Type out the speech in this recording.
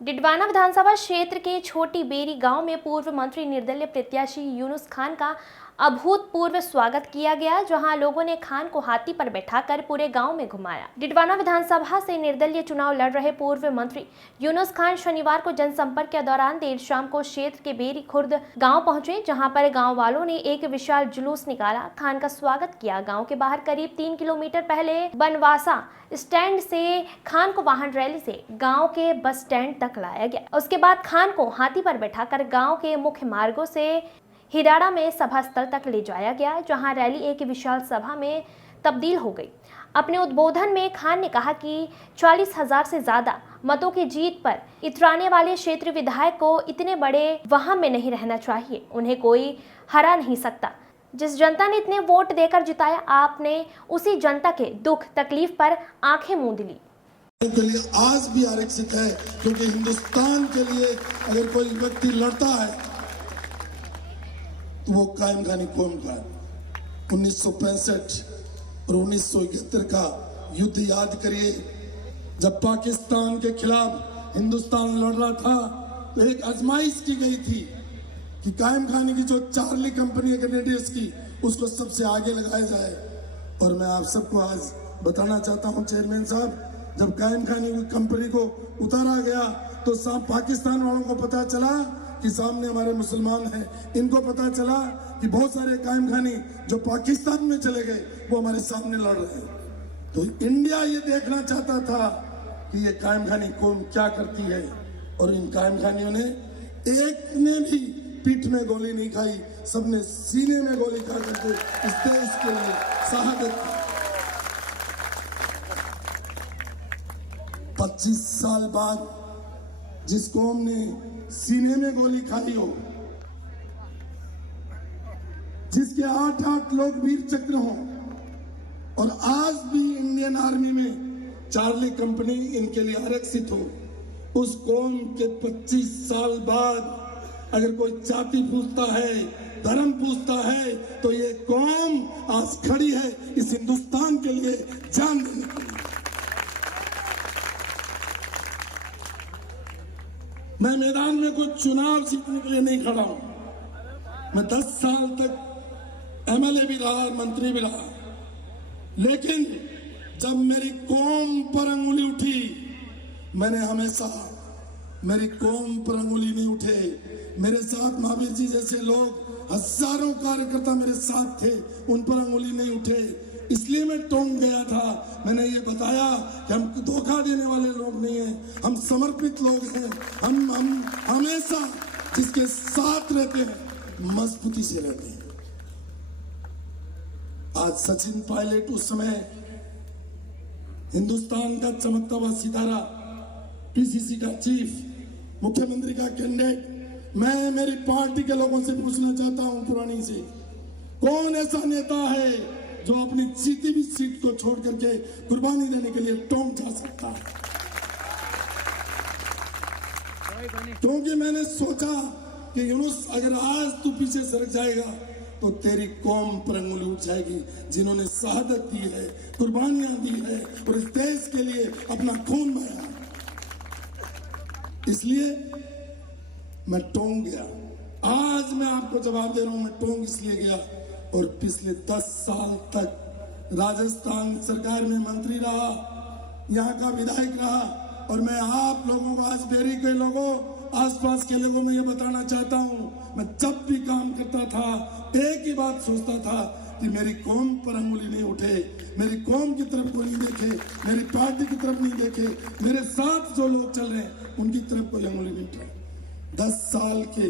डिडवाना विधानसभा क्षेत्र के छोटी बेरी गांव में पूर्व मंत्री निर्दलीय प्रत्याशी यूनुस खान का अभूतपूर्व स्वागत किया गया, जहां लोगों ने खान को हाथी पर बैठाकर पूरे गांव में घुमाया। डिडवाना विधानसभा से निर्दलीय चुनाव लड़ रहे पूर्व मंत्री यूनुस खान शनिवार को जनसंपर्क के दौरान देर शाम को क्षेत्र के बेरी खुर्द गांव पहुंचे, जहां पर गांव वालों ने एक विशाल जुलूस निकाला, खान का स्वागत किया। गांव के बाहर करीब 3 किलोमीटर पहले बनवासा स्टैंड से खान को वाहन रैली से गांव के बस स्टैंड तक लाया गया। उसके बाद खान को हाथी पर बैठाकर गांव के मुख्य मार्गों से हिराड़ा में सभा स्थल तक ले जाया गया, जहां रैली एक विशाल सभा में तब्दील हो गई। अपने उद्बोधन में खान ने कहा कि 40,000 से ज्यादा मतों की जीत पर इतराने वाले क्षेत्रीय विधायक को इतने बड़े वहम में नहीं रहना चाहिए। उन्हें कोई हरा नहीं सकता। जिस जनता ने इतने वोट देकर जिताया, आपने उसी जनता के दुख तकलीफ पर आंखें मूंद ली। के लिए आज भी आरक्षित है, क्योंकि हिंदुस्तान के लिए अगर कोई व्यक्ति लड़ता है तो वो कायम खानी कौम का है। 1965 और 1971 का युद्ध याद करिए, जब पाकिस्तान के खिलाफ हिंदुस्तान लड़ रहा था तो एक आजमाइश की गई थी कि कायम खानी की जो चार्ली कंपनी है कैनेडियंस की, उसको सबसे आगे लगाया जाए। और मैं आप सबको आज बताना चाहता हूं चेयरमैन साहब, जब कायम खानी की कंपनी को उतारा गया तो पाकिस्तान वालों को पता चला कि सामने हमारे मुसलमान हैं। इनको पता चला कि बहुत सारे कायम खानी जो पाकिस्तान में चले गए वो हमारे सामने लड़ रहे हैं। तो इंडिया ये देखना चाहता था कि ये कायम खानी कौन क्या करती है, और इन कायम खानियों ने एक ने भी पीठ में गोली नहीं खाई, सबने सीने में गोली खा करके इस देश के लिए शहादत की। 25 साल बाद जिस कौम ने सीने में गोली खाई हो, जिसके 8-8 लोग वीर चक्र हो, और आज भी इंडियन आर्मी में चार्ली कंपनी इनके लिए आरक्षित हो, उस कौम के 25 साल बाद अगर कोई जाति पूछता है, धर्म पूछता है, तो ये कौम आज खड़ी है इस हिंदुस्तान के लिए जान देने के लिए। मैं मैदान में कुछ चुनाव जीतने के लिए नहीं खड़ा हूं। मैं 10 साल तक एमएलए भी रहा, मंत्री भी रहा, लेकिन जब मेरी कौम पर अंगुली उठी, मैंने हमेशा मेरी कौम पर अंगुली नहीं उठे। मेरे साथ महावीर जी जैसे लोग, हजारों कार्यकर्ता मेरे साथ थे, उन पर अंगुली नहीं उठे। इसलिए मैं टोंक गया था। मैंने ये बताया कि हम धोखा देने वाले लोग नहीं हैं, हम समर्पित लोग हैं। हम हमेशा जिसके साथ रहते हैं मजबूती से रहते हैं। आज सचिन पायलट उस समय हिंदुस्तान का चमकता हुआ सितारा, पीसीसी का चीफ, मुख्यमंत्री का कैंडिडेट, मैं मेरी पार्टी के लोगों से पूछना चाहता हूं पुरानी से, कौन ऐसा नेता है जो अपनी जीती हुई सीट को छोड़ करके कुर्बानी देने के लिए टोंक जा सकता है? क्योंकि मैंने सोचा कि यूनुस, अगर आज तू पीछे सरक जाएगा तो तेरी कौम पर अंगुली उठ जाएगी, जिन्होंने शहादत दी है, कुर्बानियां दी है और इस देश के लिए अपना खून बहाया। इसलिए मैं टोंक गया। आज मैं आपको जवाब दे रहा हूं, मैं टोंक इसलिए गया, और पिछले 10 साल तक राजस्थान सरकार में मंत्री रहा, यहाँ का विधायक रहा, और मैं आप लोगों को, आज बेरी के लोगों, आसपास के लोगों में ये बताना चाहता हूँ, मैं जब भी काम करता था एक ही बात सोचता था कि मेरी कौम पर अंगुली नहीं उठे, मेरी कौम की तरफ कोई नहीं देखे, मेरी पार्टी की तरफ नहीं देखे, मेरे साथ जो लोग चल रहे हैं उनकी तरफ कोई अंगुली नहीं उठाए। 10 साल के